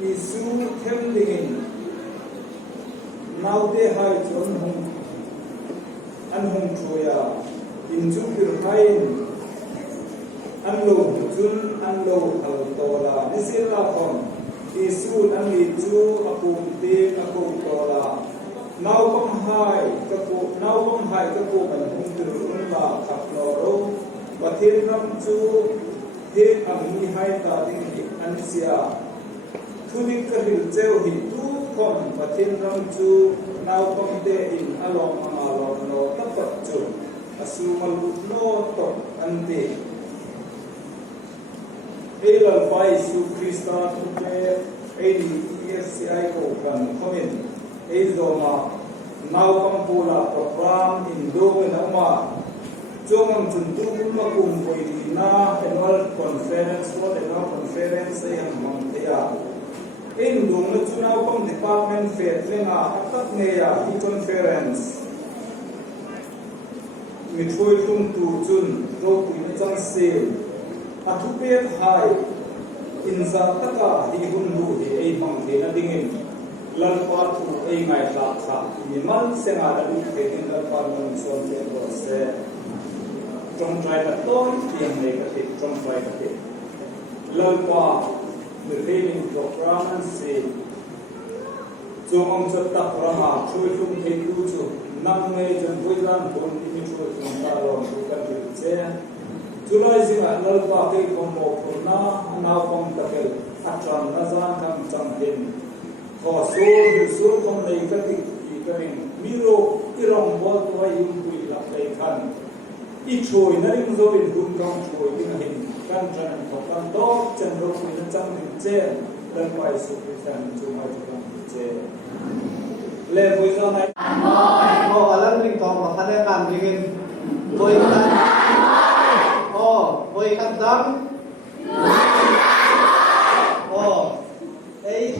Isu thêm đình nào để hai chốn hùng anh hùng chùa in chung được hai anh lầu chun anh lầu hal to là ni xin la con Isu anh đi chu apum tin apum to là nào công hai các cụ mình hùng từ là khắp lỗ và thiên năm chu thế anh đi hai ta đi anh xia thu đi cái hình treo hình tu con và thiên năm chu nào công te in along nó tất cả chu asumal no to anh đi đây là phải su Krista tu pe ai đi ESCI ko kan comment ai do mà nào công pula program in do na ma chung ang chuntu ma kum poi di na annual conference ay ang mangtiya in dung na chunaw pang department fair lenga atat neya i conference mi choi tum tu chun ro pui na chang se athupe hai in za taka hi hun lu hi ai mangte na dingin lan pa thu ai ngai la kha mi mal senga da lu ke tin lan pa mon son te ro se trong trai là tôi tiền này có thể trong trai có thể lâu qua người training program sẽ trong ông chất tập ra mà chui chung thấy cứu chu năm ngày trong vui lan bốn đi chui chung ta rồi cũng cần được chế chú nói gì mà lâu qua cái con một con nào con tập cái tròn nó ra năm trăm hình có số con này cái miro cái rong bò tôi dùng quỳ lập lại khăn ít chồi nó đi rồi hùng trong chồi cái hình căn trần của căn đó chân rồi nó trong hình trên đơn bài số cái chân chung hai chung trên lên với giờ này họ lần mình còn một cái làm gìkin với cái với cái đắng ấy